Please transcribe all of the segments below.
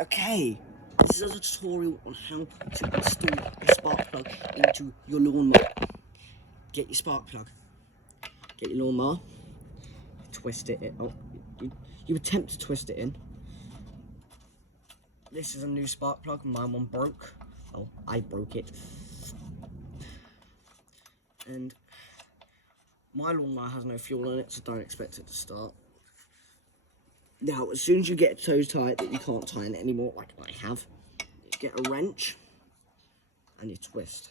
Okay, this is a tutorial on how to install a spark plug into your lawnmower. Get your spark plug, get your lawnmower, twist it in. Oh, you attempt to twist it in. This is a new spark plug, my one broke. Oh, I broke it. And my lawnmower has no fuel in it, so don't expect it to start. Now, as soon as you get it so tight that you can't tighten it anymore, like I have, you get a wrench and you twist.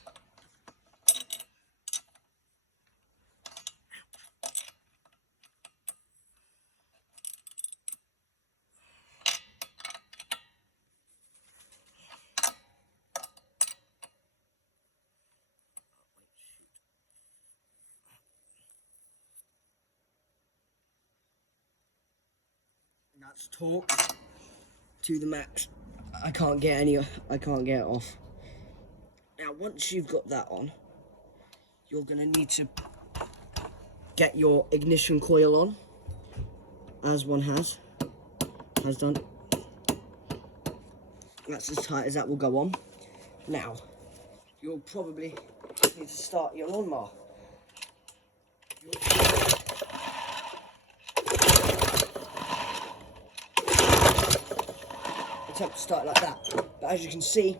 That's torque to the max. I can't get it off. Now, once you've got that on, you're gonna need to get your ignition coil on, as one has done. That's as tight as that will go on. Now, you'll probably need to start your lawnmower. Attempt to start like that, but as you can see,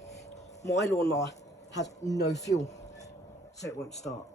my lawnmower has no fuel, so it won't start.